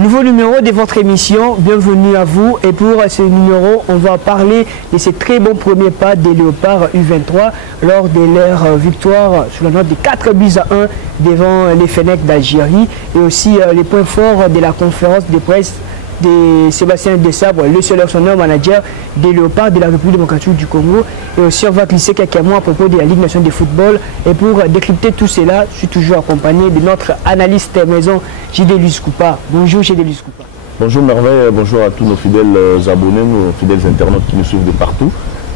Nouveau numéro de votre émission, bienvenue à vous. Et pour ce numéro, on va parler de ces très bons premiers pas des Léopards U23 lors de leur victoire sur la note de 4 buts à 1 devant les Fennecs d'Algérie. Et aussi les points forts de la conférence de presse de Sébastien Desabre, le sélectionneur manager des Léopards de la République démocratique du Congo. Et aussi on va glisser quelques mots à propos de la Ligue nationale de football. Et pour décrypter tout cela, je suis toujours accompagné de notre analyste maison, J.D. Luis Coupa. Bonjour J.D. Luis Coupa. Bonjour Merveille, bonjour à tous nos fidèles abonnés, nos fidèles internautes qui nous suivent de partout.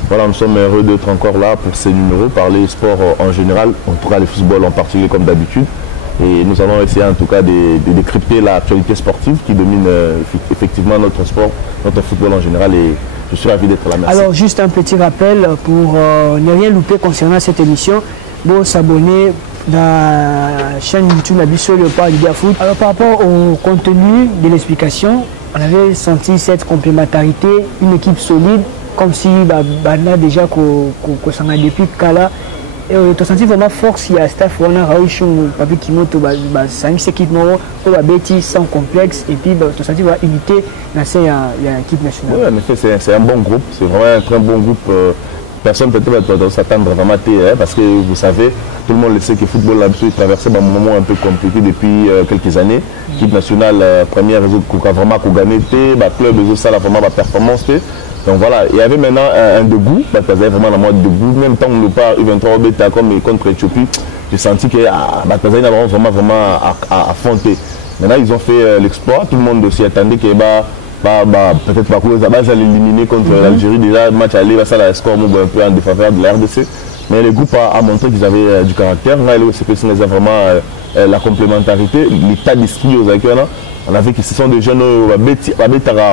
Voilà, nous sommes heureux d'être encore là pour ces numéros, parler sport en général, en tout cas le football en particulier comme d'habitude. Et nous allons essayer en tout cas de décrypter l'actualité sportive qui domine effectivement notre sport, notre football en général, et je suis ravi d'être là. Merci. Alors juste un petit rappel pour ne rien louper concernant cette émission, bon s'abonner dans la chaîne YouTube Nabiso Léopard Ligue Foot. Alors par rapport au contenu de l'explication, on avait senti cette complémentarité, une équipe solide, comme si Bana déjà qu'on s'en a depuis Kala. Et tu as senti vraiment force, il y a staff, on a Raouchou, Papi Kimoto, c'est équipe sans complexe, et puis tu as senti unité dans cette équipe nationale. Oui, en effet, c'est un bon groupe, c'est vraiment un très bon groupe. Personne peut-être va s'attendre vraiment à parce que vous savez, tout le monde le sait que le football a traversé un moment un peu compliqué depuis quelques années. L'équipe nationale première, qui a vraiment gagné, le club, ça a vraiment performance. Donc voilà, il y avait maintenant un dégoût, parce qu'il y avait vraiment la mode de dégoût. Même tant que le pas U23 bêta comme contre Éthiopie, j'ai senti que Batazaï n'a vraiment affronté. Maintenant, ils ont fait l'exploit, tout le monde s'y attendait que peut-être pas que ça allait éliminer contre l'Algérie. Déjà, le match allait, ça la score un peu en défaveur de la RDC. Mais le groupe a montré qu'ils avaient du caractère. Là, le CPC les a vraiment la complémentarité, l'état d'esprit aux acteurs. On a vu que ce sont des jeunes qui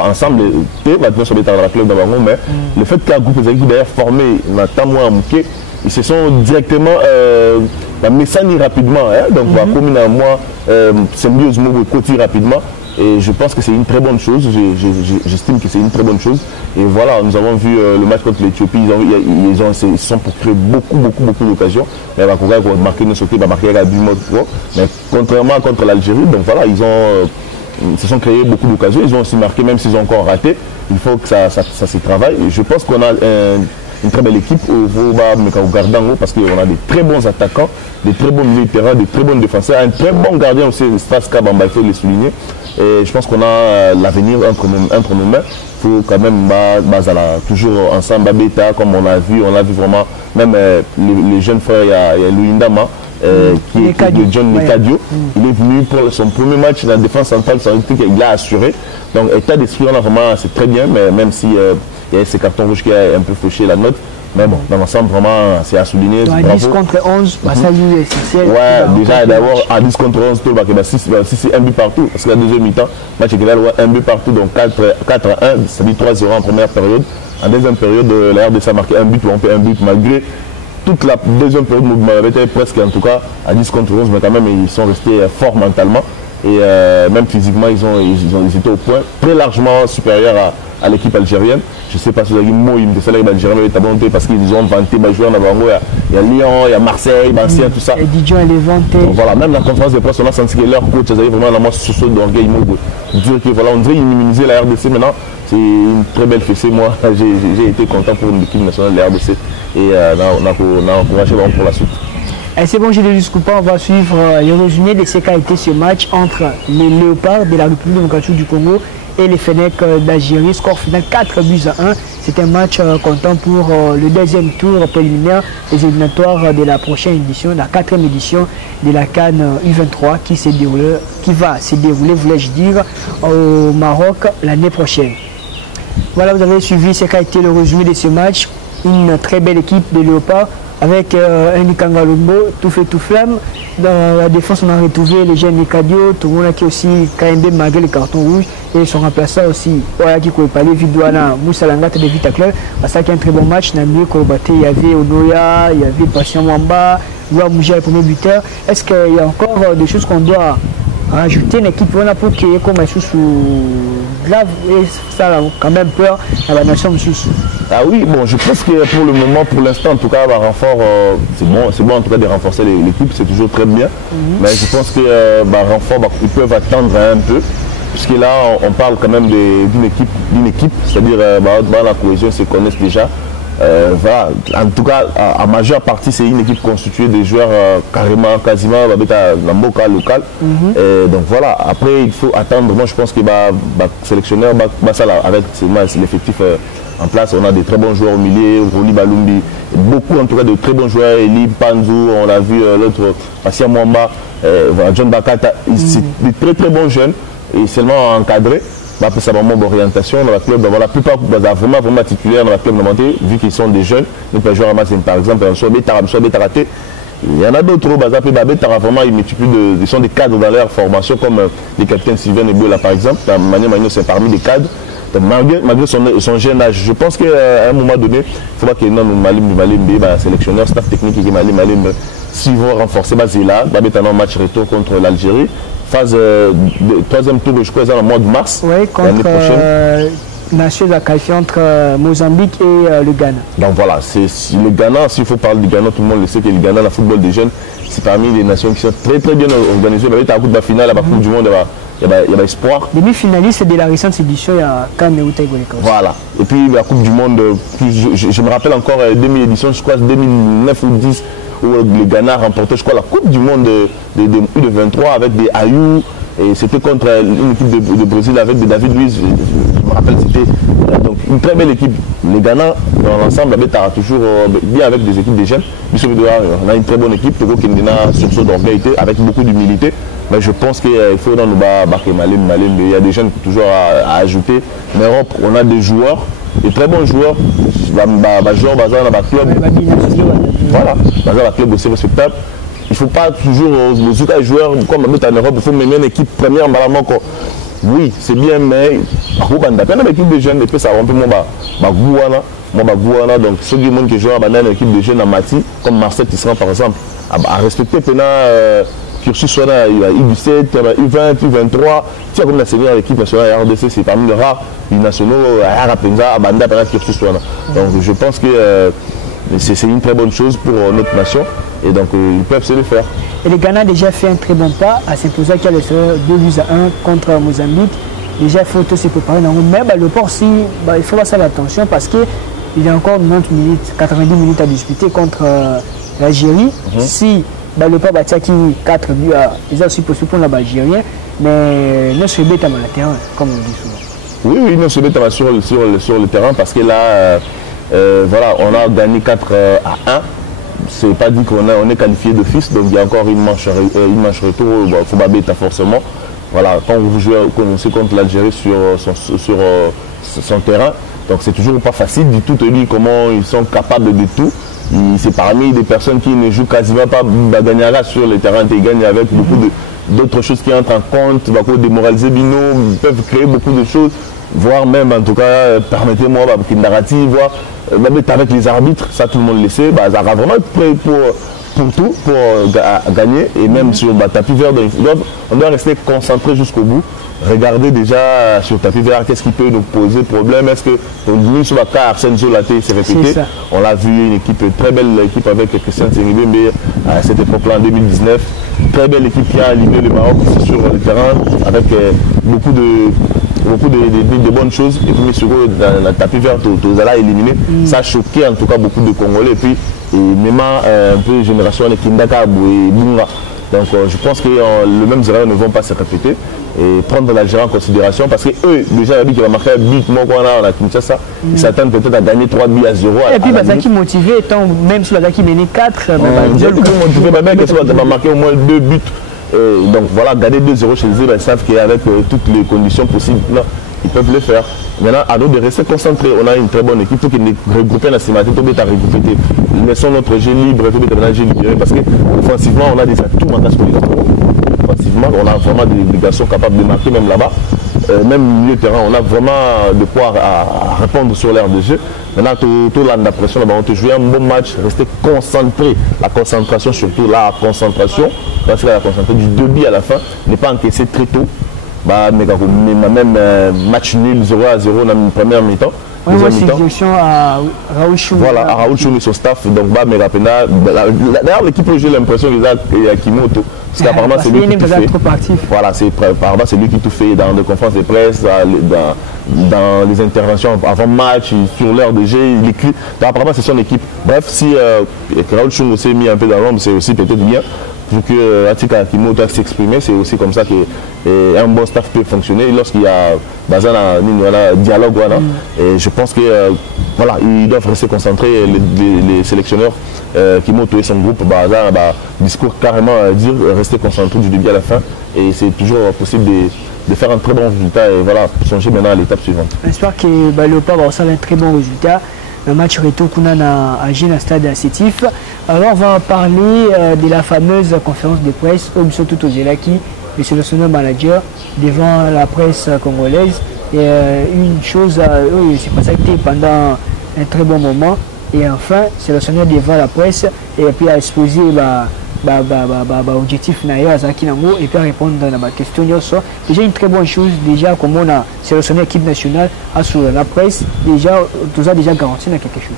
ensemble, mais le fait qu'un groupe d'ailleurs formé, ils se sont directement messagés rapidement. Donc, comme moi, symbiose côté rapidement. Et je pense que c'est une très bonne chose. J'estime que c'est une très bonne chose. Et voilà, nous avons vu le match contre l'Éthiopie. Ils sont pour créer beaucoup d'occasions. Mais Bakoga a marqué nos sautés, marqué à but. Mais contrairement contre l'Algérie, donc voilà, ils se sont créés beaucoup d'occasions. Ils ont aussi marqué, même s'ils ont encore raté. Il faut que ça se travaille. Et je pense qu'on a une très belle équipe au Gardango parce qu'on a des très bons attaquants, des très bons milieux de terrain, des très bons défenseurs, un très bon gardien aussi, Straska Bamba, il faut le souligner. Et je pense qu'on a l'avenir entre nos mains. Il faut quand même toujours ensemble, bêta, comme on l'a vu vraiment, même les jeunes frères, il y a Louis Ndama, qui est de John Nekadio. Il est venu pour son premier match dans la défense centrale, il a assuré. Donc, état d'esprit, on a vraiment, c'est très bien, mais même si il y a ces cartons rouges qui a un peu fauché la note. Mais bon, dans l'ensemble, vraiment, c'est à souligner. 10 contre 11, ça lui est essentiel. Ouais, déjà d'abord à 10 contre 11, si c'est un but partout, parce que la deuxième mi-temps, match égal, un but partout, donc 4 à 1, ça dit 3-0 en première période. En deuxième période, la RDC a marqué un but, on fait un but, malgré toute la deuxième période, avait été presque en tout cas à 10 contre 11, mais quand même, ils sont restés forts mentalement. Et même physiquement, ils étaient au point très largement supérieur à l'équipe algérienne. Je ne sais pas si vous avez dit parce qu'ils ont vanté les joueurs. Il y a Lyon, il y a Marseille, Marseille, tout ça. Et Didion, elle est vantée. Donc voilà, même la conférence de presse, on a senti que leur coach avait vraiment la masse sous d'orgueil. Dire que voilà, on dirait immuniser la RDC maintenant. C'est une très belle fessée. Moi, j'ai été content pour une équipe nationale de la RDC. Et on a encouragé vraiment pour la suite. C'est bon, j'ai Luis Coupa, on va suivre les résumés de ce qu'a été ce match entre les Léopards de la République démocratique du Congo et les Fennecs d'Algérie. Score final 4 buts à 1. C'est un match comptant pour le deuxième tour préliminaire des éliminatoires de la prochaine édition, la 4e édition de la CAN U23 qui va se dérouler, voulais-je dire, au Maroc l'année prochaine. Voilà, vous avez suivi ce qu'a été le résumé de ce match. Une très belle équipe de Léopards avec un Nikangalombo, tout fait tout flamme. Dans la défense, on a retrouvé les jeunes Nikadio, tout le monde qui aussi KMB malgré les cartons rouges. Et son remplaçant aussi, qui pouvait parler Vidouana, Moussa Langata de Vita Club. Parce qu'il y a un très bon match. Il y avait Onoya, il y avait Patient Mwamba, Loa Mouja, le premier buteur. Est-ce qu'il y a encore des choses qu'on doit rajouter une équipe pour qu'il y ait comme un sous grave et ça a quand même peur à la nation sous. Ah oui, bon, je pense que pour le moment, pour l'instant, en tout cas, renfort, c'est bon en tout cas de renforcer l'équipe, c'est toujours très bien. Mais je pense que renfort, ils peuvent attendre un peu. puisque là, on parle quand même d'une équipe, c'est-à-dire dans la cohésion, ils se connaissent déjà. Voilà. En tout cas, en majeure partie, c'est une équipe constituée de joueurs quasiment la Mboka local. Donc voilà, après, il faut attendre. Moi, je pense que le sélectionneur, avec l'effectif en place, on a des très bons joueurs au milieu, Roli Balumbi, beaucoup en tout cas de très bons joueurs, Eli Panzou, on l'a vu, l'autre, Passia Mwamba, John Bakata, c'est des très très bons jeunes et seulement encadrés. Après ça, vraiment d'orientation dans la club, la plupart vraiment titulaires dans la club monté, vu qu'ils sont des jeunes, donc les joueurs par exemple, il y en a d'autres, vraiment ils sont des cadres dans leur formation, comme les capitaines Sylvain Ebola par exemple, Magno c'est parmi les cadres. Donc, malgré son jeune âge, je pense qu'à un moment donné, il faudra que Malim, sélectionneur, staff technique, s'ils vont renforcer Zéla, un match retour contre l'Algérie, phase troisième tour, je crois, dans le mois de mars, oui, l'année prochaine. Nation a qualifié entre Mozambique et le Ghana. Donc voilà, c'est le Ghana, s'il faut parler du Ghana, tout le monde le sait que le Ghana, le football des jeunes, c'est parmi les nations qui sont très très bien organisées. Il y a la finale, la Coupe du Monde, il y a espoir. Demi-finaliste de la récente édition, il y a Cameroun. Voilà. Et puis la Coupe du Monde, je me rappelle encore demi-édition, je crois 2009 ou 2010, où le Ghana a remporté, je crois, la Coupe du Monde de U23 avec des Ayou. Et c'était contre une équipe de Brésil avec David Luiz. Je me rappelle, c'était donc une très belle équipe. Les Ghana, dans l'ensemble, toujours bien avec des équipes des jeunes. On a une très bonne équipe, Togo Kendina, sursaut d'orgueil, avec beaucoup d'humilité. Mais je pense qu'il faut dans le il y a des jeunes toujours à ajouter. Mais en Europe, on a des joueurs, des très bons joueurs. Voilà, dans la club aussi respectable. Il ne faut pas toujours les joueurs comme en Europe, il faut mener une équipe première. Oui, c'est bien, mais il y a une équipe de jeunes, et puis ça va un peu donc ceux qui jouent dans une équipe de jeunes à Mati, comme Marcel Tisserand par exemple, à respecter cursus soit là, il y a U17, U20, U23, tu as comme la senior équipe nationale RDC, c'est parmi les rares nationaux à Rapenza, à Banda, cursus soit là. Donc je pense que c'est une très bonne chose pour notre nation et donc ils peuvent se le faire. Et le Ghana a déjà fait un très bon pas à s'imposer qui a le 2-1 contre Mozambique. Déjà il faut se préparer dans le mais le port si il faut faire attention parce qu'il y a encore 90 minutes, 90 minutes à disputer contre l'Algérie. Si le port a 4 buts déjà aussi possible pour l'Algérien, mais ne se bête à la terrain comme on dit souvent. Oui, ne se bête sur le terrain parce que là voilà, on a gagné 4-1. C'est pas dit qu'on est qualifié d'office, donc il y a encore une manche retour, il faut bêter forcément. Voilà, quand vous jouez contre l'Algérie sur son terrain, donc c'est toujours pas facile du tout de dire comment ils sont capables de tout. C'est parmi des personnes qui ne jouent quasiment pas Baganyara sur le terrain, ils gagnent avec beaucoup d'autres choses qui entrent en compte, démoraliser Bino, ils peuvent créer beaucoup de choses, voire même en tout cas, permettez-moi, Kindarati, voir avec les arbitres, ça tout le monde le sait, ça va vraiment être prêt pour tout, pour gagner, et même sur tapis vert, on doit rester concentré jusqu'au bout. Regardez déjà sur tapis vert, qu'est-ce qui peut nous poser problème. Est-ce que sur la carte Arsène Zolaté s'est répété? On l'a vu, une équipe, très belle équipe avec Christian Tsengibembe à cette époque-là en 2019. Très belle équipe qui a aligné le Maroc sur le terrain avec beaucoup de bonnes choses. Et puis sur la tapis vert, tout ça éliminé. Ça a choqué en tout cas beaucoup de Congolais. Et puis même un peu génération de Kindaka et Bunga. Donc je pense que les mêmes erreurs ne vont pas se répéter et prendre l'Algérie en considération parce que eux déjà qui va marquer un but, moi on a Kinshasa, ils s'attendent peut-être à gagner 3 buts à 0. Et puis Bazaki motivé étant même sur la qui menait 4, ils va marquer au moins 2 buts. Donc voilà, gagner 2-0 chez eux, ils savent qu'avec toutes les conditions possibles, là, ils peuvent le faire. Maintenant, à nous de rester concentrés, on a une très bonne équipe, il faut qu'ils regrouper la cinématique, tout est à regrouper. Laissons notre jeu libre, tout est à jeu libéré parce qu'offensivement, on a des atouts maintenant pour les autres. Offensivement, on a vraiment des obligations capables de marquer même là-bas. Même au milieu de terrain, on a vraiment de quoi à répondre sur l'air de jeu. Maintenant, tout là, la pression, on te jouer un bon match, rester concentré. La concentration, surtout la concentration, parce que la concentration du début à la fin n'est pas encaissé très tôt. Même match nul 0-0 dans une première mi-temps. On voit cette direction à Raoul Choum. Voilà, à Raoul Choum et son staff. Donc, Merapena. D'ailleurs, l'équipe, j'ai l'impression qu'il y a Kimoto. Parce qu'apparemment, c'est lui qui tout fait. Voilà, apparemment, c'est lui qui tout fait dans les conférences de presse, dans les interventions avant match, sur l'heure de jeu. Il écrit. Donc, apparemment, c'est son équipe. Bref, si Raoul Choum s'est mis un peu dans l'ombre, c'est aussi peut-être bien. Vu que Atika Kimoto doit s'exprimer, c'est aussi comme ça qu'un bon staff peut fonctionner lorsqu'il y a un dialogue. Voilà. Et je pense que voilà, ils doivent rester concentrés, les sélectionneurs Kimoto et son groupe, discours carrément à dire, rester concentrés du début à la fin. Et c'est toujours possible de faire un très bon résultat et voilà, songer maintenant à l'étape suivante. J'espère que Léopard va faire un très bon résultat. Le match retour qu'on a à Gine, un stade Sétif. Alors on va parler de la fameuse conférence de presse où M. Tuto Zelaki, le sélectionneur manager, devant la presse congolaise. Et une chose, c'est passé pendant un très bon moment. Et enfin, le sélectionneur devant la presse et puis a exposé objectif et puis répondre à ma question. Déjà une très bonne chose, déjà comme on a sélectionné l'équipe nationale sur la presse, déjà tout ça déjà garanti dans quelque chose.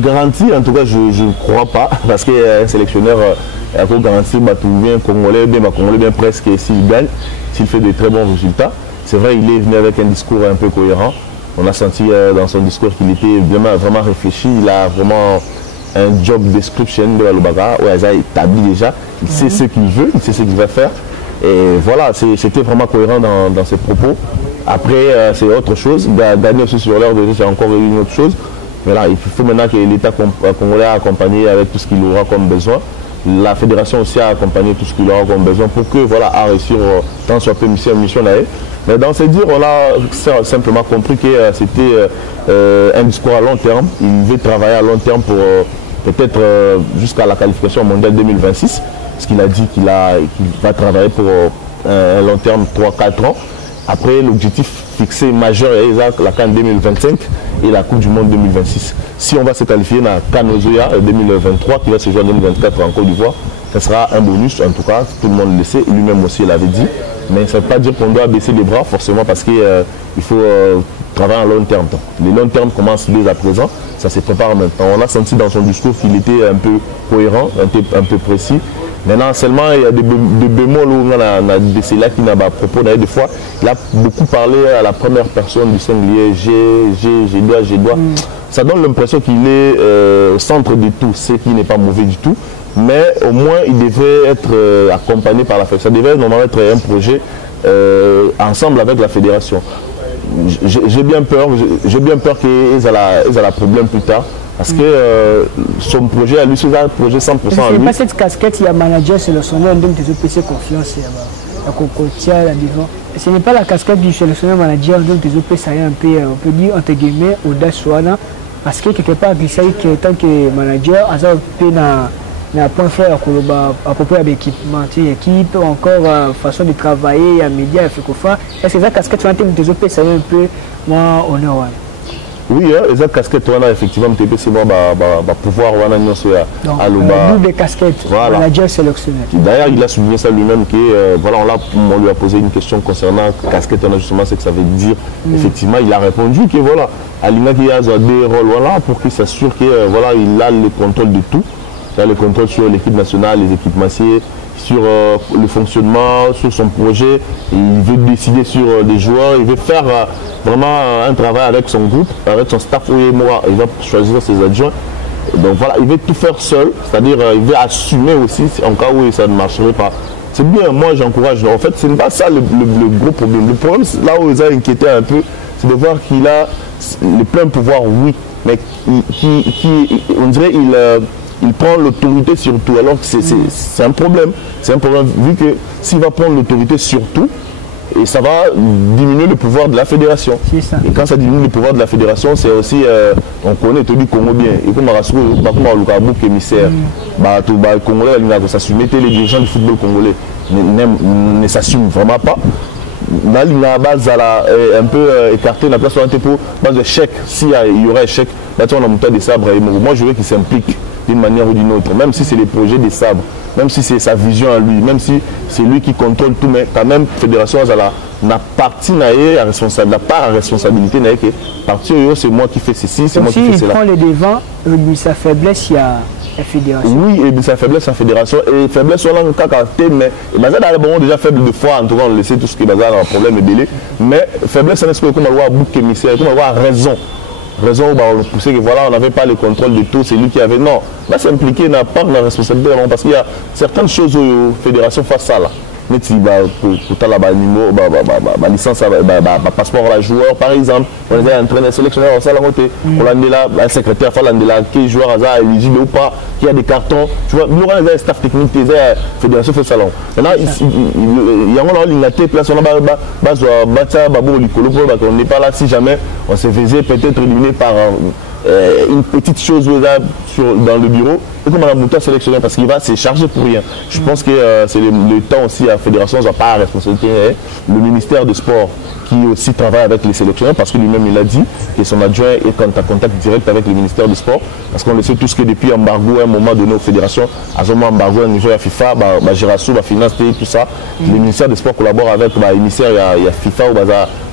Garanti, en tout cas, je ne crois pas, parce qu'un sélectionneur a garanti tout bien congolais, bien presque s'il gagne, s'il fait de très bons résultats. C'est vrai, il est venu avec un discours un peu cohérent. On a senti dans son discours qu'il était vraiment réfléchi, il a vraiment un job description de l'Albaga, où il a établi déjà, il sait ce qu'il veut, il sait ce qu'il va faire. Et voilà, c'était vraiment cohérent dans ses propos. Après, c'est autre chose. Gagner aussi sur l'heure de jeu, c'est encore une autre chose. Mais là, il faut maintenant que l'État congolais a accompagné avec tout ce qu'il aura comme besoin. La fédération aussi a accompagné tout ce qu'il aura comme besoin pour que voilà, à réussir tant soit peu mission là. Mais dans ces dires, on a simplement compris que c'était un discours à long terme. Il veut travailler à long terme pour peut-être jusqu'à la qualification mondiale 2026. Parce qu'il a dit qu'il va travailler pour un long terme 3-4 ans. Après, l'objectif fixé majeur est la CAN 2025 et la Coupe du Monde 2026. Si on va se qualifier dans la CAN Ozoya 2023, qui va se jouer en 2024 en Côte d'Ivoire, ce sera un bonus, en tout cas, tout le monde le sait, lui-même aussi l'avait dit. Mais ça ne veut pas dire qu'on doit baisser les bras forcément parce qu'il faut travailler en long terme. Les long termes commencent dès à présent, ça se prépare maintenant. On a senti dans son discours qu'il était un peu cohérent, un peu précis. Maintenant, seulement, il y a des bémols où on a des là qui n'a pas à propos. D'ailleurs, des fois, il a beaucoup parlé à la première personne du singulier, j'ai dois. Ça donne l'impression qu'il est au centre de tout, ce qui n'est pas mauvais du tout. Mais au moins, il devait être accompagné par la fédération. Ça devait normalement être un projet ensemble avec la fédération. J'ai bien peur qu'ils aient un problème plus tard. Parce que son projet, à lui, c'est un projet 100% à lui. Pas cette casquette, il y a manager, c'est le sonneur, donc tu peux faire confiance. La cocotière, la différence. Ce n'est pas la casquette du sélectionneur manager, donc tu peux faire un peu, on peut dire, entre guillemets, audace. Parce que quelque part, il s'agit que tant que manager, ça peut un point fort à propos de l'équipement, équipe, encore façon de travailler, à médias, est-ce que ça casquette, tu peux faire un peu moins honneur. Oui, les casquettes, effectivement, c'est bon, pouvoir à double casquette, voilà. Manager sélectionneur. D'ailleurs, il a souligné ça lui-même que voilà, on lui a posé une question concernant casquette, justement, ce que ça veut dire. Effectivement, il a répondu que voilà, Alina qui a des rôles, voilà, pour qu'il s'assure que voilà, il a le contrôle de tout. Il a le contrôle sur l'équipe nationale, les équipementiers, sur le fonctionnement, sur son projet. Il veut décider sur les joueurs, il veut faire vraiment un travail avec son groupe, avec son staff. Il va choisir ses adjoints. Donc voilà, il veut tout faire seul, c'est-à-dire il veut assumer aussi en cas où ça ne marcherait pas. C'est bien, moi j'encourage. En fait, ce n'est pas ça le gros problème. Le problème, là où ils ont inquiété un peu, c'est de voir qu'il a le plein pouvoir, oui, mais on dirait il prend l'autorité sur tout, alors que c'est un problème. C'est un problème, vu que s'il va prendre l'autorité sur tout, et ça va diminuer le pouvoir de la fédération. Ça. Et quand ça diminue le pouvoir de la fédération, c'est aussi, on connaît tout du Congo bien. Et comme on émissaire, les Congolais, les dirigeants du football congolais ne s'assument vraiment pas. Là, il y a base un peu écarté la place pour base de chèque. S'il y aurait un chèque, là, on a monté des sabres. Moi, je veux qu'ils s'impliquent d'une manière ou d'une autre, même si c'est les projets des sabres. même si c'est sa vision à lui, même si c'est lui qui contrôle tout, mais quand même, la fédération n'a partie à responsable, la part à responsabilité, que partie c'est moi qui fais ceci, c'est moi qui fais cela. Il prend les devants, sa faiblesse, il y a la fédération. Oui, et sa faiblesse, la fédération, et faiblesse, on a un cas mais Bazar a bon, déjà faible de foi, en tout cas, on le sait, tout ce qui est Bazar a un problème est belé, mais faiblesse, c'est qu'on va avoir bouc émissaire, qu'on va avoir raison. Raison où on le poussait que voilà, on n'avait pas le contrôle de tout, c'est lui qui avait. Non, là c'est impliqué n'a pas de la responsabilité parce qu'il y a certaines choses où la fédération fait ça là. Mais si pour la licence, passeport à la joueur par exemple, on est entraîneur sélectionneur, on a un secrétaire, qui joueur éligible ou pas, qui a des cartons. Tu vois, nous on a un staff technique, la fédération fait ça là. Maintenant, il y a un place, on a on n'est pas là si jamais on se faisait peut-être éliminer par une petite chose dans le bureau et comme on a monté à sélectionner parce qu'il va se charger pour rien. Je pense que c'est le temps aussi à la fédération, n'a pas la responsabilité. Le ministère des Sports qui aussi travaille avec les sélectionneurs parce que lui-même il a dit que son adjoint est en contact direct avec le ministère des Sports parce qu'on le sait tous que depuis embargo à un moment donné aux fédérations, à ce moment embargo au niveau de la FIFA, Girassou, la finance, tout ça, le ministère des Sports collabore avec l'émissaire, il y a FIFA ou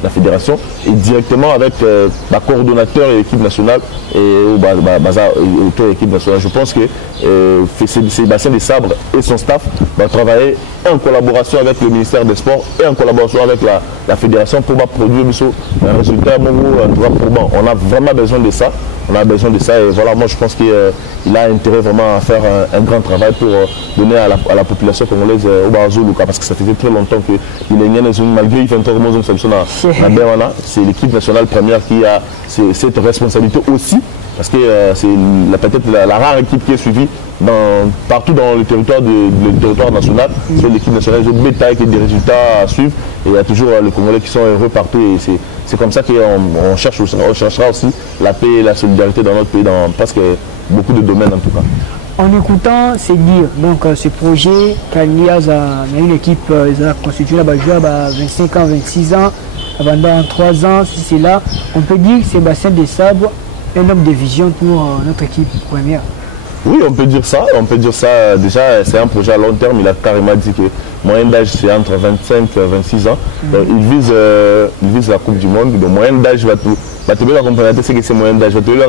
la fédération et directement avec le coordonnateur et l'équipe nationale et autour de l'équipe nationale. Je pense que Sébastien Desabre et son staff vont travailler en collaboration avec le ministère des Sports et en collaboration avec la fédération pour produire un résultat probant. On a vraiment besoin de ça. On a besoin de ça et voilà, moi je pense qu'il a intérêt vraiment à faire un grand travail pour donner à la population congolaise au Barzou parce que ça faisait très longtemps qu'il est malgré il fait une solution c'est l'équipe nationale première qui a cette responsabilité aussi parce que c'est peut-être la rare équipe qui est suivie partout dans le territoire national. C'est l'équipe nationale, ils ont des détails et des résultats à suivre et il y a toujours les Congolais qui sont heureux partout et c'est comme ça qu'on cherchera aussi la paix et la solidarité dans notre pays dans presque beaucoup de domaines en tout cas. En écoutant, c'est dire, donc ce projet, Kaliaz a une équipe constituée là-bas, 25 ans, 26 ans, pendant 3 ans, si c'est là, on peut dire que Sébastien Desabre est un homme de vision pour notre équipe première. Oui, on peut dire ça. Déjà, c'est un projet à long terme. Il a carrément dit que le moyen d'âge, c'est entre 25 et 26 ans. Donc, il vise la Coupe du Monde. Le moyen d'âge va tout. Tu peux comprendre c'est que c'est moyen d'âge. Tu peux là,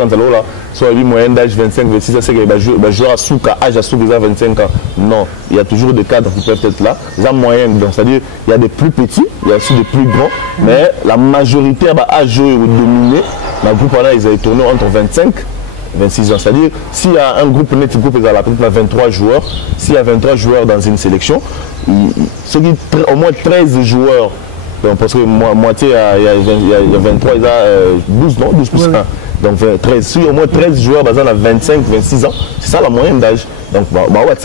soit le moyen d'âge 25, 26 ans, c'est que joueur à Souka, âge à Souka, 25 ans. Non, il y a toujours des cadres qui peuvent être là. Les moyenne, donc c'est-à-dire il y a des plus petits, il y a aussi des plus grands, mais la majorité a joué ou dominé. Le groupe ils avaient tourné entre 25 26 ans. C'est-à-dire, s'il y a un groupe net, ils ont 23 joueurs. S'il y a 23 joueurs dans une sélection, au moins 13 joueurs, donc parce que moitié, il y a 23, il y a 12, non 12 plus 1. Donc 13. Si au moins 13 joueurs basés à 25, 26 ans, c'est ça la moyenne d'âge. Donc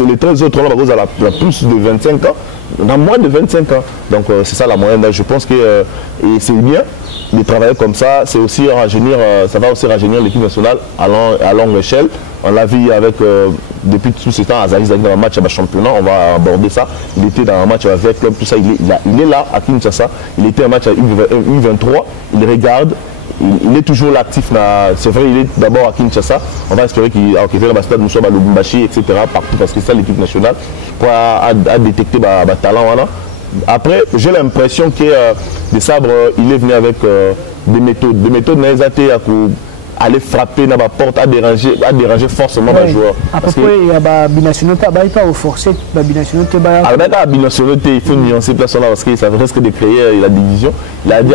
les 13 autres là, ils ont plus de 25 ans, on a moins de 25 ans. Donc c'est ça la moyenne d'âge. Je pense que c'est bien de travailler comme ça, c'est aussi ça va aussi rajeunir l'équipe nationale à longue échelle. On l'a vu avec, depuis tout ce temps, Azaïs dans un match à championnat, on va aborder ça. Il était dans un match avec club, tout ça, il est là à Kinshasa, il était un match à U23, il regarde, il est toujours l'actif, c'est vrai, il est d'abord à Kinshasa, on va espérer qu'il va au stade Moussa Lubumbashi, etc. partout parce que c'est l'équipe nationale pour détecter le talent. Voilà. Après, j'ai l'impression que Desabre, il est venu avec des méthodes. Des méthodes, mais aller frapper dans la porte, à déranger forcément le joueur. À peu près, il y a des binationautés, il ne faut pas forcer la binationauté. La binationauté, il faut nuancer personne parce que ça risque de créer la division. Il a dit,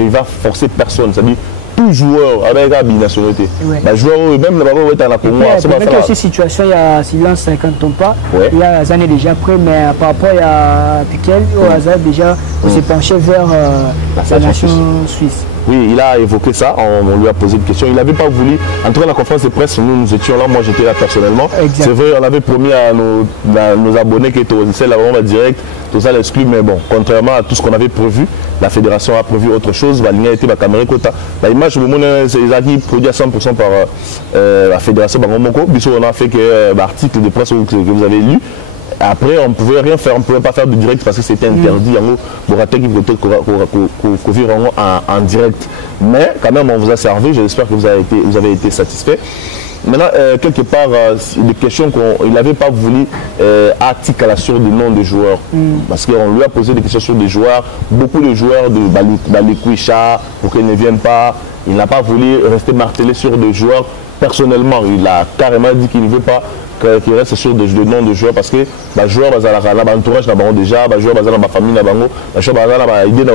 il va forcer personne. C'est-à-dire, tout joueur avec la binationalité. Le joueur, même le ballon est à la Congo. Il y a aussi situation, il y a silence 50 ans pas. Il y a Zane déjà prêt, mais par rapport à Piquel, au hasard déjà, on s'est penché vers la nation suisse. Oui, il a évoqué ça, on lui a posé une question. Il n'avait pas voulu, en tout cas la conférence de presse, nous étions là, moi j'étais là personnellement. C'est vrai, on avait promis à nos abonnés qui étaient au lycée, la vraiment direct, tout ça l'exclut, mais bon, contrairement à tout ce qu'on avait prévu, la fédération a prévu autre chose, la ligne a été ma caméra quota. L'image, c'est les produit à 100% par la fédération Bangomoko. On a fait que l'article de presse que vous avez lu. Après, on ne pouvait rien faire, on ne pouvait pas faire de direct parce que c'était interdit. En direct. Mais quand même, on vous a servi. J'espère que vous avez été satisfait. Maintenant, quelque part, des questions qu'il n'avait pas voulu articulation du nom des joueurs. Parce qu'on lui a posé des questions sur des joueurs, beaucoup de joueurs de Balikwisha, pour qu'ils ne viennent pas. Il n'a pas voulu rester martelé sur des joueurs. Personnellement, il a carrément dit qu'il ne veut pas qu'il reste sur des noms de joueurs parce que les joueurs ont entourage déjà, les joueurs ont famille, les joueurs ont idée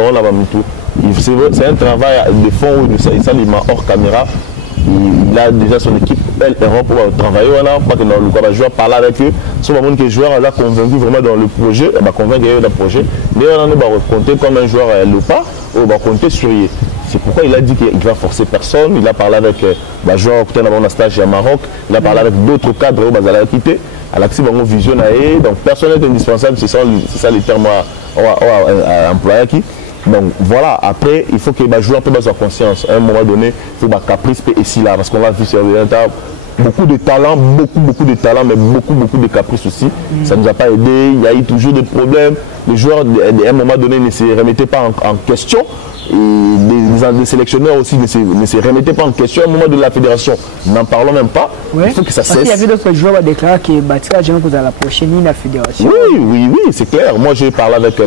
c'est un travail de fond où il s'allume hors caméra. Il a déjà son équipe Europe pour travailler, pas que le joueur parle avec eux. Si que le joueur est convaincu vraiment dans le projet, il va convaincre dans le projet. Mais on va compter comme un joueur Lopa, on va compter sur lui. C'est pourquoi il a dit qu'il va forcer personne. Il a parlé avec les joueurs qui ont un stage au Maroc. Il a parlé avec d'autres cadres qui ont quitté. À l'accès, on vision. Donc personne n'est indispensable, c'est ça les termes employés. Donc voilà, après, il faut que les joueurs puissent avoir conscience. À un moment donné, il faut que caprice ici là, parce qu'on l'a vu sur le beaucoup de talent, beaucoup de talent, mais beaucoup de caprices aussi. Ça ne nous a pas aidé, il y a eu toujours des problèmes. Les joueurs, à un moment donné, ne se remettaient pas en question. Et les sélectionneurs aussi ne se remettaient pas en question. À un moment de la fédération, n'en parlons même pas. Ouais. Il faut que ça cesse. Il y avait d'autres joueurs qui ont déclaré qu'ils battraient jamais pour la prochaine ligne de la fédération. Oui, c'est clair. Moi, j'ai parlé avec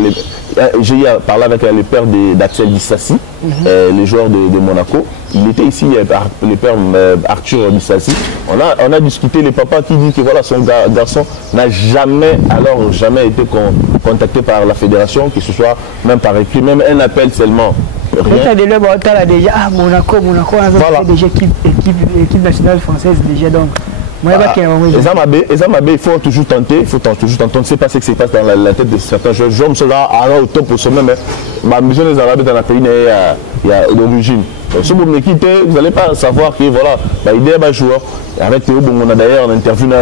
les pères d'Axel Dissassi, les joueurs de Monaco. Il était ici, le père Arthur Dissassi. On a discuté, les papas qui disent que voilà, son garçon n'a jamais été contacté par la fédération, que ce soit même par écrit, même un appel seulement. Rien. Déjà, Monaco, on a voilà. Déjà équipe nationale française déjà donc. Il faut toujours tenter, On ne sait pas ce qui se passe dans la tête de certains joueurs. Je me suis là au top au sommet, mais ma mission des Arabes dans la pays il y a l'origine. Si vous me quittez, vous n'allez pas savoir que voilà, il est un joueur. Avec Théo, on a d'ailleurs en interview, il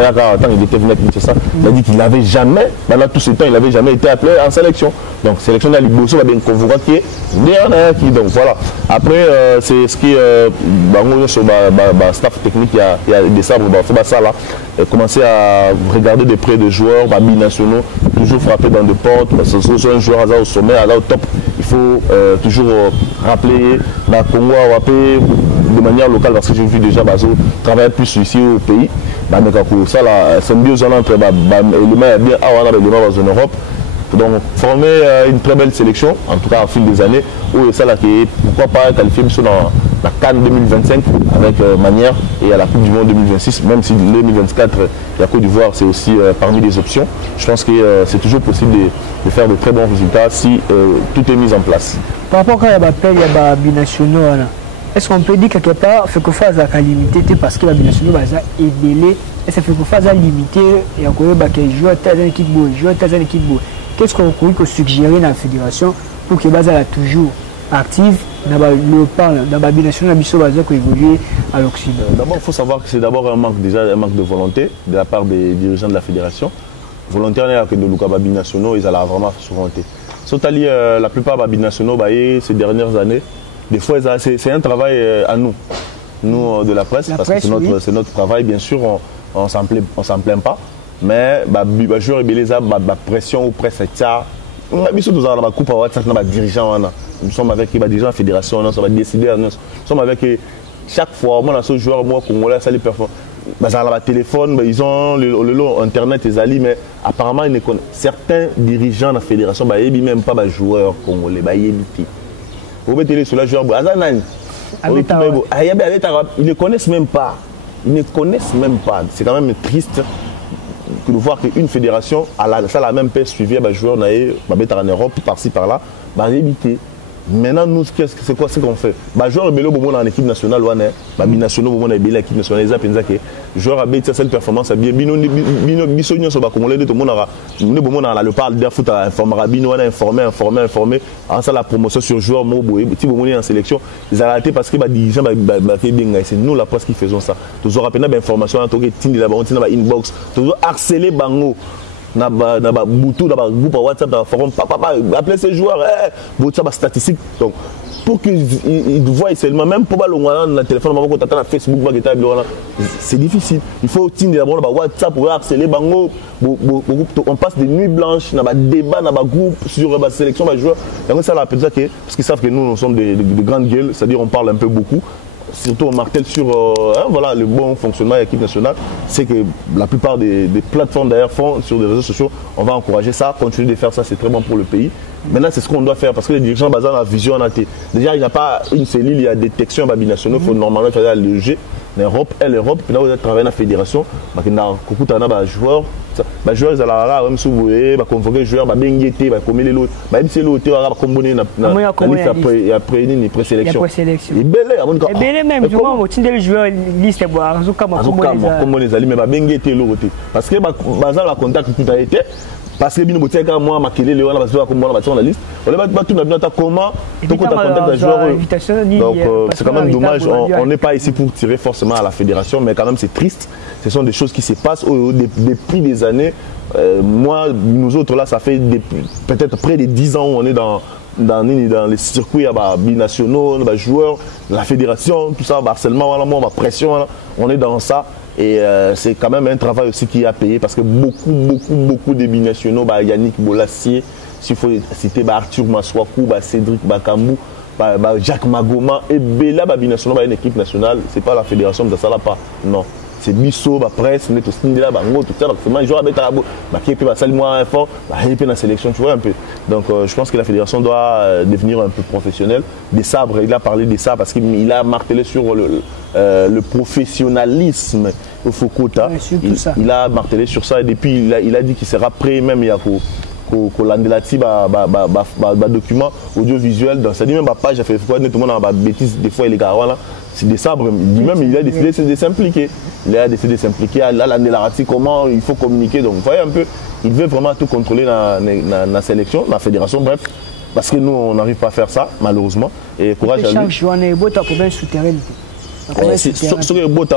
était venu avec ça. Il a dit qu'il n'avait jamais, pendant tout ce temps, il n'avait jamais été appelé en sélection. Donc, sélection de Liboso va bien convoquer qui est. Donc voilà. Après, c'est ce qui sur le staff technique, il y a des sabres, il faut ça là. Commencer à regarder de près de joueurs, binationaux, toujours frapper dans des portes. C'est un joueur au sommet, au top. Il faut toujours rappeler la Congo de manière locale parce que j'ai vu déjà travailler plus ici au pays. Ça là, symbiose entre l'élément bien en Europe. Donc former une très belle sélection, en tout cas au fil des années, où ça là qui est pourquoi pas qualifier dans la CAN 2025 avec Manière et à la Coupe du Monde 2026, même si 2024 la Côte d'Ivoire c'est aussi parmi les options. Je pense que c'est toujours possible de faire de très bons résultats si tout est mis en place. Par rapport à l'appel, il y a des binationaux. Est-ce qu'on peut dire quelque part que phase à limité parce que la binationaux est délai et ça fait que phase à limité et encore que joueur telle équipe qu'est-ce qu'on peut suggérer dans la fédération pour que base toujours active dans la binationaux qui évolue à l'Occident? D'abord, il faut savoir que c'est d'abord un manque de volonté de la part des dirigeants de la fédération. Volontaire que de Lucas binationaux, ils allaient vraiment volonté. La plupart des binationaux ces dernières années, des fois c'est un travail à nous de la presse, parce que c'est notre travail, bien sûr, on ne s'en plaint pas. Mais les joueurs la pression ou presse, nous avons la coupe à dirigeants. Nous sommes avec les dirigeants de la fédération, nous sommes décidés, nous sommes avec chaque fois, moi, ce joueur, moi, Congolais, ça les performe. Ils ont le téléphone, ils ont le internet, mais apparemment, certains dirigeants de la fédération ne savent même pas les joueurs congolais. Vous mettez sur la joueur, ils ne connaissent même pas. C'est quand même triste de voir qu'une fédération a la même paix suivie les joueurs en Europe, par-ci par-là, Maintenant, nous, c'est quoi ce qu'on fait? Les joueurs sont en équipe nationale, les binationaux sont en équipe nationale, les joueurs ont cette performance. Les joueurs sont congolais, tout le monde a le parle de foot, informé. En ça, la promotion sur joueurs, si vous en sélection, ils ont arrêté parce que les dirigeants, c'est nous la presse qui faisons ça. Toujours rappeler l'information, inbox, toujours harceler Bango. Na boutou, na groupe WhatsApp, na forum, papa, appelez ces joueurs, statistiques. Donc, pour qu'ils voient seulement, même pour le téléphone, on Facebook, c'est difficile. Il faut d'abord WhatsApp pour harceler Bango. On passe des nuits blanches, on a des débats, on a des groupes sur la sélection des joueurs. Donc, ça, parce qu'ils savent que nous sommes de grandes gueules, c'est-à-dire on parle un peu beaucoup. surtout on martèle sur voilà, le bon fonctionnement de l'équipe nationale, c'est que la plupart des plateformes d'ailleurs font sur des réseaux sociaux, on va encourager ça, continuer de faire ça, c'est très bon pour le pays. Maintenant, c'est ce qu'on doit faire parce que les dirigeants basés dans la vision en AT. Déjà, il n'y a pas une cellule, il y a des détection binationaux, il faut normalement faire la loger. L'Europe, l'Europe, puis là vous êtes travaillé dans la fédération, il y a des joueurs, les joueurs, ils ont même si vous voyez, convoquer les joueurs, ils ont commis les lots, ils ont combiné la présélection. Et bel même, je vois, les joueurs, liste, comme les alliés, mais ils ont parce que la contact tout a été. Parce que bien boutier quand moi maquiller les on va comme moi on la liste on va tout bien comment tout contact des joueurs donc c'est quand même dommage on n'est pas ici pour tirer forcément à la fédération mais quand même c'est triste ce sont des choses qui se passent depuis des années moi nous autres là ça fait peut-être près de 10 ans où on est dans les circuits binationaux les joueurs la fédération tout ça harcèlement voilà pression on est dans ça. Et c'est quand même un travail aussi qui a payé parce que beaucoup de binationaux, Yannick Bolassier, s'il faut citer Arthur Maswakou, Cédric Bakambu, Jacques Magoma, et Bella binationaux, une équipe nationale, c'est pas la fédération de ça là pas, non. C'est Bisso, presse, tout ça, tout ça, les joueurs qui peut passer moins fort, qui peut dans la sélection, tu vois un peu. Donc je pense que la fédération doit devenir un peu professionnelle. Des sabres, il a parlé de ça parce qu'il a martelé sur le professionnalisme au Fokota. Il a martelé sur ça et depuis il a dit qu'il sera prêt même il y a l'andelati document audiovisuel dans ça dit même page a fait quoi tout le monde a bêtises des fois les gars là c'est des sabres lui-même il a décidé de s'impliquer là l'andelati comment il faut communiquer donc vous voyez un peu il veut vraiment tout contrôler dans la sélection la fédération bref parce que nous on n'arrive pas à faire ça malheureusement et courage à lui. Sur les bots, tu as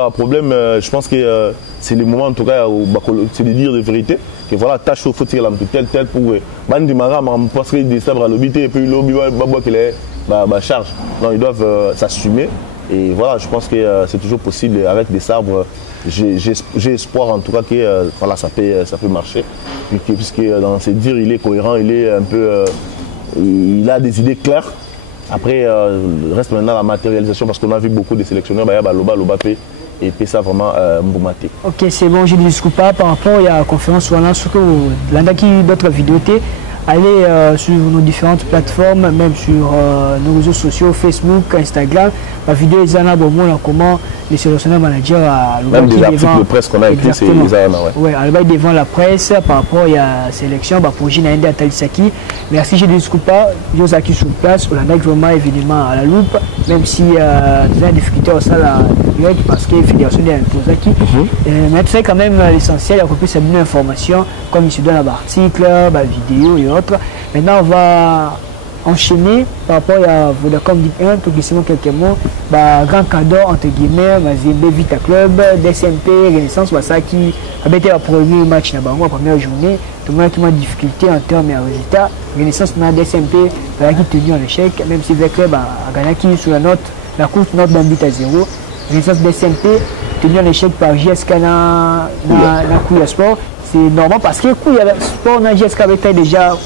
un problème, je pense que c'est le moment en tout cas où c'est de dire la vérité. Que voilà, tâche au faut tirer tel pour Bandi Mara, parce qu'ils des sabres à l'obité et puis l'obité, qu'il est charge. Non, ils doivent s'assumer. Et voilà, je pense que c'est toujours possible avec des sabres. J'ai espoir en tout cas que voilà, ça peut marcher. Puisque dans ses dires, il est cohérent, il est un peu. Il a des idées claires. Après, reste maintenant la matérialisation parce qu'on a vu beaucoup de sélectionneurs, Lobapé et ça vraiment Mboumaté. Ok, c'est bon, je ne discute pas par rapport à la conférence ou sur d'autres vidéos. Allez sur nos différentes plateformes, même sur nos réseaux sociaux, Facebook, Instagram. La vidéo est en bon comment les sélectionneurs managers à même des articles de presse qu'on a écrit, c'est les Arana, ouais. Ouais, devant la presse par rapport à la sélection, pour Ginaïde Atalisaki. Merci, je ne discute pas, Yosaki sur place, on a vraiment évidemment à la loupe, même si nous avons des difficultés au sein parce que la fédération est imposée. Mais c'est quand même l'essentiel, il y a plus d'informations, comme il se donne à articles, vidéos et autres. Maintenant, on va enchaîner par rapport à Vodacom Ligue 1, tout simplement quelques mots. Grand cadeau, entre guillemets, Mazembe Vita Club, DSMP, Renaissance, ça qui a été le premier match dans la première journée. Tout le monde a des difficultés en termes de résultats. Renaissance, DSMP, qui tenu en échec, même si le club a gagné sur la course note d'un but à 0. Renaissance DSMP, tenu en échec par JSK dans la Couille Sport. C'est normal parce que le sport dans JSK avait déjà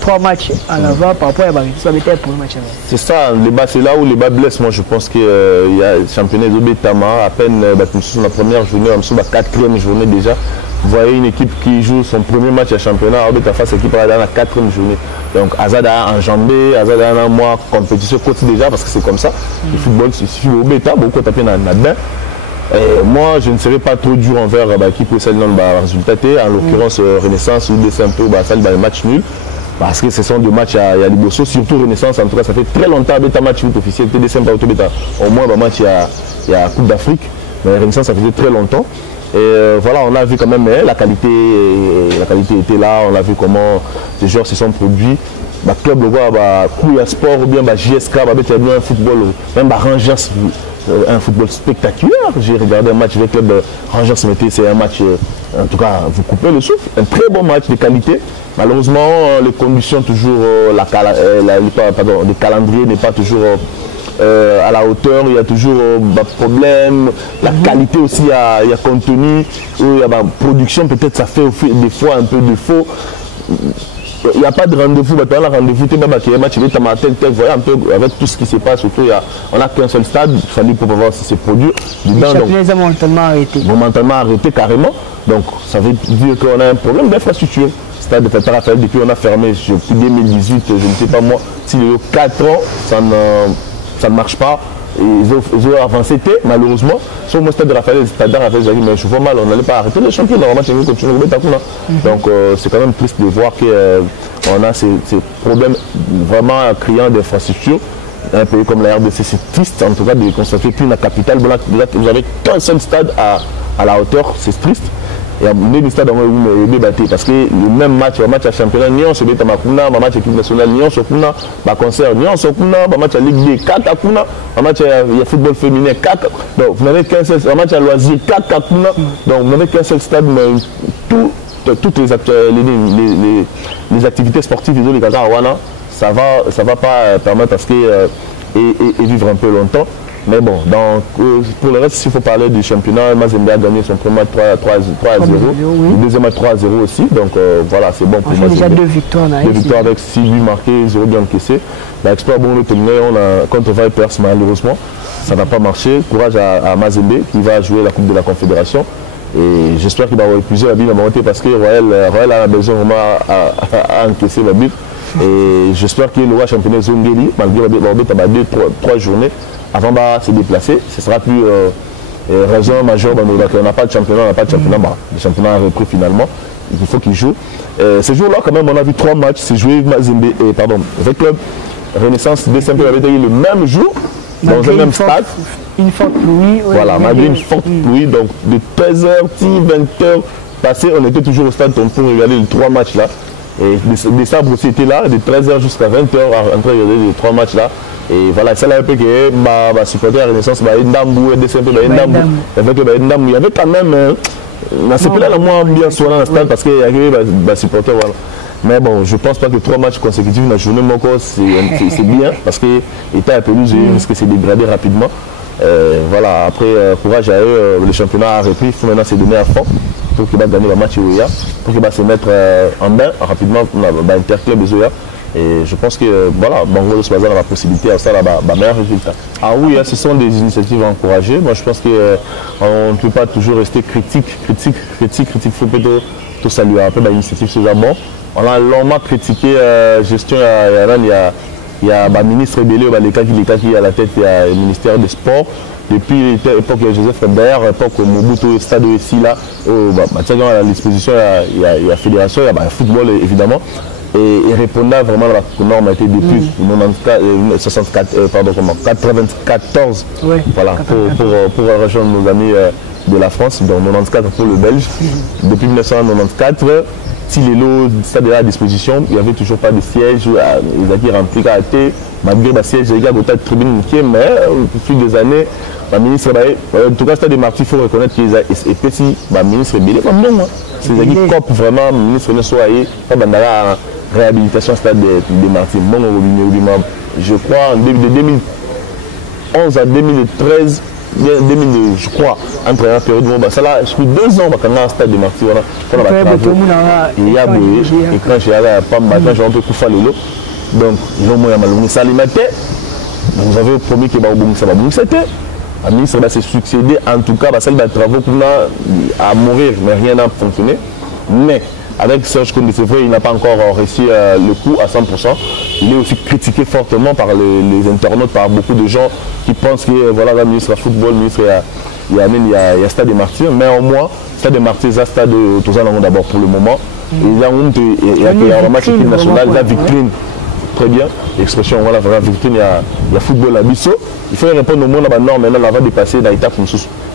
3 matchs en avant par rapport à ça avait été pour le match avant. C'est ça, c'est là où les bas blessent. Moi je pense qu'il y a le championnat de Betama, à peine sur la première journée, sur la 4e journée déjà. Vous voyez une équipe qui joue son premier match à championnat, Arbeta face à l'équipe dans la 4e journée. Donc Azada a enjambé, Azada a un mois compétition quotidienne déjà parce que c'est comme ça. Le football, il suffit au bêta, beaucoup tapé dans la bain. Moi, je ne serais pas trop dur envers qui peut s'aligner dans le résultat. En l'occurrence, Renaissance ou DSMP ou le match nul. Parce que ce sont des matchs à Liboso, surtout Renaissance. En tout cas, ça fait très longtemps que match officiel, DSMP au moins match il y a Coupe d'Afrique. Mais Renaissance, ça faisait très longtemps. Et voilà, on a vu quand même la qualité était là. On a vu comment les joueurs se sont produits. Club Kouya Sport ou bien JSK, un football, même Rangers. Un football spectaculaire. J'ai regardé un match avec le club Rangers, c'est un match, en tout cas, vous coupez le souffle. Un très bon match de qualité. Malheureusement, les conditions, toujours, le calendrier n'est pas toujours à la hauteur. Il y a toujours des problèmes. La qualité aussi, il y a contenu. Il y a production, peut-être ça fait des fois un peu défaut. il n'y a pas de rendez-vous, on a rendez-vous, tu es match, voyez un peu avec tout ce qui se passe autour, on n'a qu'un seul stade, il fallait pour voir si c'est produit. Les championnats momentanément arrêté. Momentanément arrêté carrément, donc ça veut dire qu'on a un problème d'infrastructure. Stade de Tata Raphaël, depuis on a fermé, depuis 2018, je ne sais pas moi, s'il y a eu 4 ans, ça ne marche pas. Ils ont avancé, malheureusement. Sur mon stade de Raphaël, j'ai dit, mais je vois mal, on n'allait pas arrêter le championnat, on va continuer. Donc c'est quand même triste de voir qu'on a ces problèmes vraiment criants d'infrastructure. Un pays comme la RDC, c'est triste en tout cas de constater qu'une capitale, vous n'avez qu'un seul stade à la hauteur, c'est triste. Et à des stades on débatté parce que le même match à championnat Nyon se bat à Makuna, match équipe nationale Nyon Sokuna, concert Nyon Sokuna, match à Ligue 2 4 Akuna, match à football féminin 4. Donc vous n'avez qu'un seul match à loisir 4 Akuna. Donc vous n'avez qu'un seul stade mais toutes les activités sportives les Gaza Wana, ça va pas permettre à ce que et vivre un peu longtemps. Mais bon, pour le reste, s'il faut parler du championnat, Mazembe a gagné son premier match 3-0, le deuxième match 3-0 aussi, donc voilà, c'est bon pour Mazembe. Déjà 2 victoires. 2 victoires avec 6 buts marqués, 0 buts encaissés. L'exploit bon le terminé, on a contre Vipers, malheureusement, ça n'a pas marché. Courage à Mazembe qui va jouer la Coupe de la Confédération. Et j'espère qu'il va avoir épuisé la bille à monter parce que Royal a besoin vraiment à encaisser la but. Et j'espère que le roi championnat Zongeli, malgré la 2-3 journées, avant de se déplacer, ce sera plus raison majeure. On n'a pas de championnat, le championnat a repris finalement. Il faut qu'il joue. Ce jour-là, quand même, on a vu 3 matchs. C'est joué avec Club Renaissance DCMP avait été le même jour, dans un même stade. Une forte pluie. Voilà, malgré une forte pluie. Donc de 13h, 20h passé, on était toujours au stade pour regarder les 3 matchs là. Et décembre aussi était là, de 13h jusqu'à 20h, en train de regarder les 3 matchs là. Et voilà, c'est là un peu que ma supporter à la Renaissance, il y avait quand même, c'est plus là la moins bien sur le stade parce qu'il y avait des supporters. Voilà. Mais bon, je ne pense pas que 3 matchs consécutifs dans la journée, c'est bien parce qu'il était à pelouse, risque de se dégrader rapidement. Voilà, après, courage à eux, le championnat a repris, il faut maintenant se donner à fond pour qu'il va gagner le match Oya, pour qu'il va se mettre en bain rapidement pour l'interclub des Oya. Et je pense que voilà, Bango Spaza a la possibilité à ça, le meilleur résultat. Ah oui, ce sont des initiatives à encourager. Moi je pense qu'on ne peut pas toujours rester critique. Il faut plutôt tout saluer un peu l'initiative. C'est bon. On a longuement critiqué la gestion, il y a le ministre Bélé, qui est à la tête du ministère des Sports. Depuis l'époque de Joseph Mbert, l'époque Mobutu, Stade ici, là, à la disposition, il y a la fédération, il y a le football évidemment. Et répondant vraiment à la norme depuis 94, voilà, pour rejoindre nos amis de la France, donc 94 pour le Belge. Depuis 1994, si les lots étaient à disposition, il n'y avait toujours pas de siège, ils avaient rempli à thé, malgré le siège, il y a de tribune, mais au fil des années, le ministre, en tout cas, Stade des Martyrs, il faut reconnaître qu'il a été si le ministre est bien, comme non, c'est des copes vraiment, le ministre ne soit pas réhabilitation Stade des Martyrs. Je crois en 2011 à 2013, je crois, entre la période où ça là, je suis 2 ans quand on a un Stade des Martyrs. Il y a des écrans chez la PAM, j'ai un peu tout fait le lot. Donc, ils ont moyen de s'alimenter. Vous avez promis que ça va bouger. Le ministre va se succéder, en tout cas, celle des travaux qu'on a à mourir, mais rien n'a fonctionné. Mais avec Serge Koundé, c'est vrai, il n'a pas encore réussi le coup à 100%. Il est aussi critiqué fortement par les internautes, par beaucoup de gens qui pensent que voilà, le ministre de football, le ministre, il y a Stade des Martyrs, mais au moins, Stade des Martyrs, c'est Stade de Tozalango d'abord pour le moment. Il y a un match équipe nationale, la vitrine. Très bien, l'expression voilà, la vitrine, il y a football à Bissau. Il faut répondre au monde, non, maintenant, on va dépasser dans l'étape.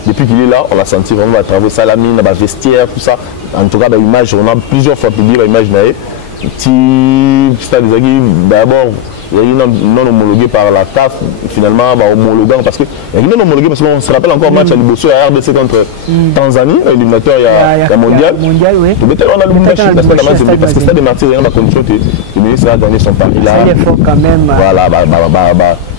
Depuis qu'il est là, on l'a senti vraiment à travers Salamine, la vestiaire, tout ça. En tout cas, dans l'image, on a plusieurs fois publié l'image. D'abord, il y a une non homologuée par la CAF, finalement, homologuant, parce que il y a une non homologuée, parce qu'on se rappelle encore le match à Liboso, à RDC contre Tanzanie, l'éliminateur, il y a mondial. Oui. On a le match, parce que Stade des Martyrs, il y a la condition que le ministre a gagné son pari là. Voilà,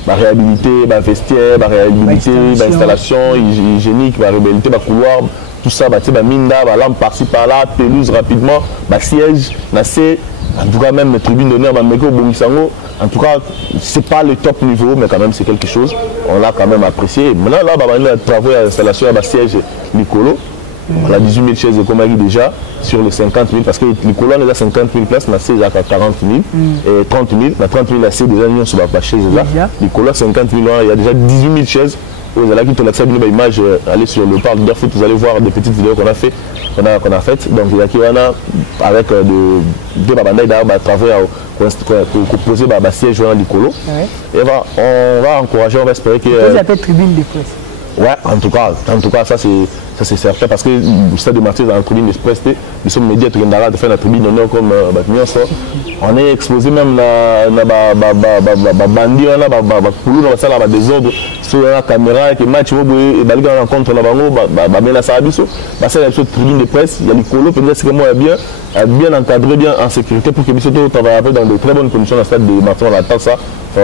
la réhabilité, la vestiaire, la réhabilité, l'installation hygiénique, la réhabilité, le couloir, tout ça, minda, lampe par-ci par-là, pelouse rapidement, siège, En tout cas, même les tribunes d'honneur, en tout cas, c'est pas le top niveau, mais quand même, c'est quelque chose. On l'a quand même apprécié. Maintenant, là, on a travaillé à l'installation à siège Nicolo. On a 18 000 chaises de Comagui déjà sur les 50 000, parce que Nicolo, on a 50 000 places, on a 16 à 40 000 et 30 000. On a 30 000 assez déjà, nous, sur la chaise là. Nicolo, 50 000, il y a déjà 18 000 chaises. Vous allez quitter une image, aller sur le parc de foot, vous allez voir des petites vidéos qu'on a fait, qu'on a faites. Donc il y a qui a avec deux babandaïs d'ailleurs travailler pour poser le siège à Nicolo. Et on va encourager, on va espérer que. Vous appelez tribune de presse. Ouais, en tout cas, ça c'est certain parce que le stade de Martyrs dans la tribune d'Express, nous sommes médias qui de faire la tribune d'honneur comme on est exposé même la bandit, la désordre sur la caméra, que match et la rencontre la ça la tribune de presse, il y a Nicolo, peut-être que moi bien encadré, bien en sécurité pour que nous travaillions dans de très bonnes conditions dans le stade de Martyrs, on attend ça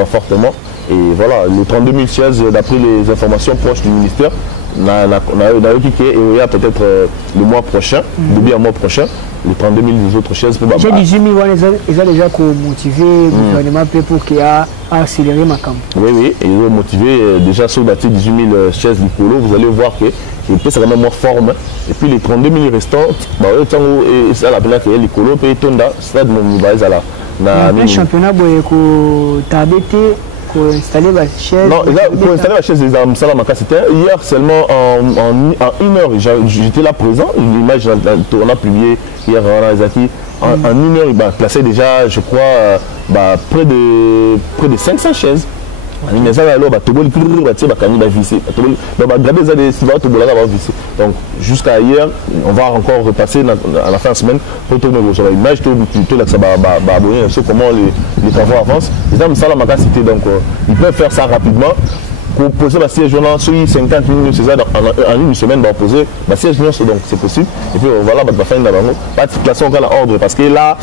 fortement. Et voilà, les 32 000 chaises, d'après les informations proches du ministère, on a équiqué et il y a peut-être le mois prochain, début du mois prochain, les 32 000 autres chaises pour j'ai 18 000, ils ont déjà motivé le gouvernement pour qu'il a accéléré ma campagne. Oui, ils ont motivé déjà sur le 18 000 chaises du polo, vous allez voir que c'est quand même moins forme. Et puis les 32 000 restants, c'est la peine qu'il y a les colos, puis c'est là de mon niveau. Le championnat, tu as arrêté. Pour installer la chaise. Non, pour installer la chaise des Salamaka, c'était hier seulement en 1 heure. J'étais là présent, l'image on a publié hier en 1 heure, il a placé déjà, je crois, près de 500 chaises. Donc jusqu'à hier, on va encore repasser à la fin de semaine pour tourner sur l'image, comment les travaux avancent. Donc ils peuvent faire ça rapidement. Pour poser la siège sur 50 minutes, c'est ça, en une semaine, on poser la siège, donc c'est possible. Et puis voilà, on va faire une classation en ordre parce que là,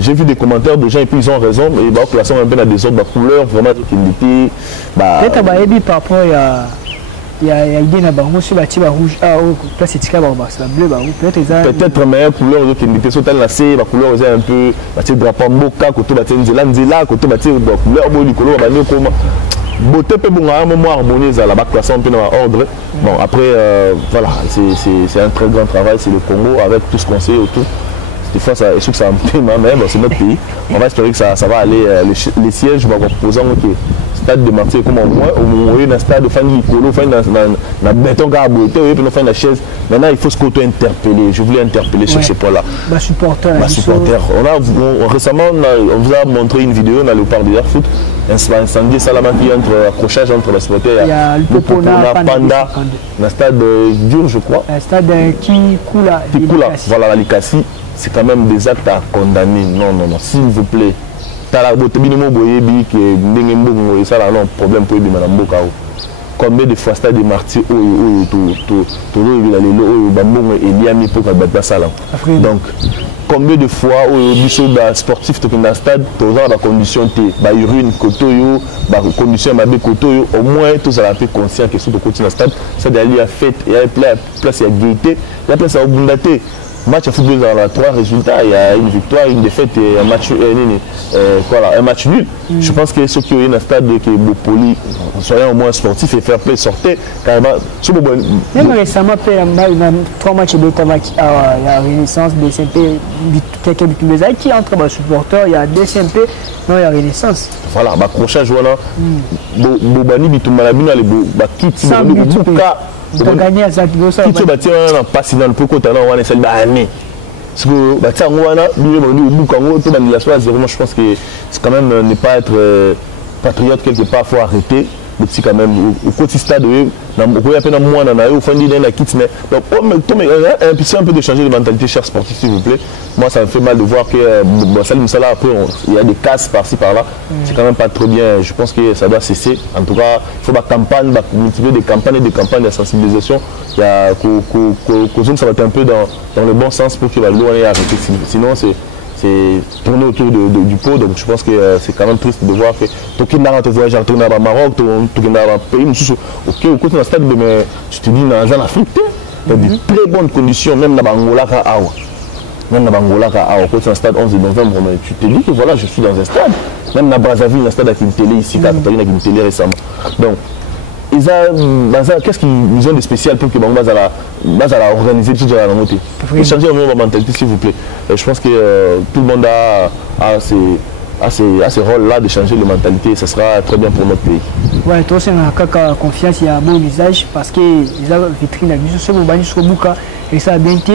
j'ai vu des commentaires de gens et puis ils ont raison, mais ils vont classer un peu dans des autres couleurs, vraiment qui étaient. Peut-être par rapport il y a l'idée de sur la rouge, place c'est la bleu, peut-être meilleure couleur qui était sur la C, la couleur est un peu, drapeau Moka, côté Nzela, côté couleur, comment. Beauté peut bon à un moment harmoniser la classe un peu dans l'ordre. Bon après voilà, c'est un très grand travail, c'est le Congo avec tout ce qu'on sait autour. Des fois ça est-ce que ça un peu même c'est notre pays. On va espérer que ça va aller les sièges on va proposer stade de Martyrs comme au moins un stade de fan Nicolo, fan dans béton carboté et puis on fait la chaise. Maintenant il faut se auto-interpeller. Je voulais interpeller sur ce point-là. Ma supporter. Récemment on vous a montré une vidéo dans le parc de foot. Incendie Salamaki entre accrochage entre les supporters. Il y a le Popona Panda, un stade dur je crois. Un stade qui coule. Voilà la Likasi. C'est quand même des actes à condamner. Non, s'il vous plaît. Combien de fois stade de Martyrs donc combien de fois les sportifs dans le stade dans la condition urine condition au moins tous à conscient que sur le côté du stade ça d'aller à fête et à place à gaieté la place à obundaté. Match à football dans la 3 résultats, il y a une victoire, une défaite et un match nul. Je pense que ceux qui ont un stade qui est poli, soyez au moins sportifs et faire play sortir carrément. Même récemment, il y a 3 matchs de la Renaissance, DCMP, quelques buts qui entre les supporters, il y a DCMP, non, il y a Renaissance. Voilà, accrochage, voilà. Bobani, Bitumbalabina, les Bakiti, tu as gagné à ça, tu as passé dans le peu côté, on a essayé d'année. Parce que, je pense que c'est quand même ne pas être patriote quelque part, il faut arrêter. Petit quand même au côté stade il y a peine moins dans au fond de la kit donc c'est un peu de changer de mentalité cher sportif s'il vous plaît. Moi ça me fait mal de voir que ça là après il y a des casses par-ci par-là, c'est quand même pas trop bien. Je pense que ça doit cesser. En tout cas il faut multiplier des campagnes de sensibilisation. Il y a ça va être un peu dans le bon sens pour que la loi ait arrêté, sinon c'est tourner autour du pot. Donc je pense que c'est quand même triste de voir que tu as un voyage au Maroc, tu as un pays, au côté d'un stade, mais je te dis, dans Afrique, il y a de très bonnes conditions, même dans Angola. même à Bangola, au stade 11 novembre, tu te dis que voilà, je suis dans un stade. Même à Brazzaville, un stade avec une télé ici, avec une télé récemment. Donc, qu'est-ce qu'ils ont de spécial pour que Bangola va organiser tout la montée? Et changer la mentalité, s'il vous plaît. Et je pense que tout le monde a ce rôle-là de changer de mentalité et ce sera très bien pour notre pays. Ouais, toi, c'est un confiance, il y a un bon visage parce que les vitrines, ce et ça a bien été.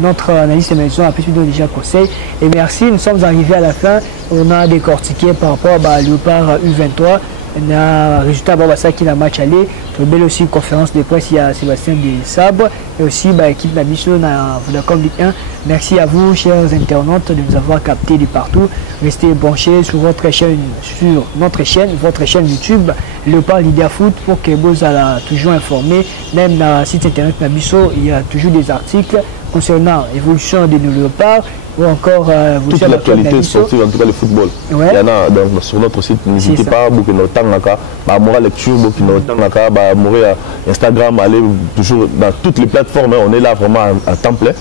Notre analyste de maison a pu nous donner déjà conseil. Et merci, nous sommes arrivés à la fin. On a décortiqué par rapport à Léopard U23. On a résultat ça qui a match aller. Une belle aussi conférence de presse, il y a Sébastien Desabre et aussi l'équipe d'Abisso dans Vodacom Ligue 1. Merci à vous, chers internautes, de nous avoir captés de partout. Restez branchés sur votre chaîne, votre chaîne YouTube Léopard Leader Foot pour que vous soyez toujours informés. Même dans le site internet d'Abisso, il y a toujours des articles concernant l'évolution de nos léopards ou encore toute l'actualité sportive, en tout cas le football. Ouais. Il y en a donc, sur notre site, n'hésitez pas, beaucoup de temps, lecture, beaucoup de temps, Instagram, allez toujours dans toutes les plateformes, on est là vraiment à temps plein.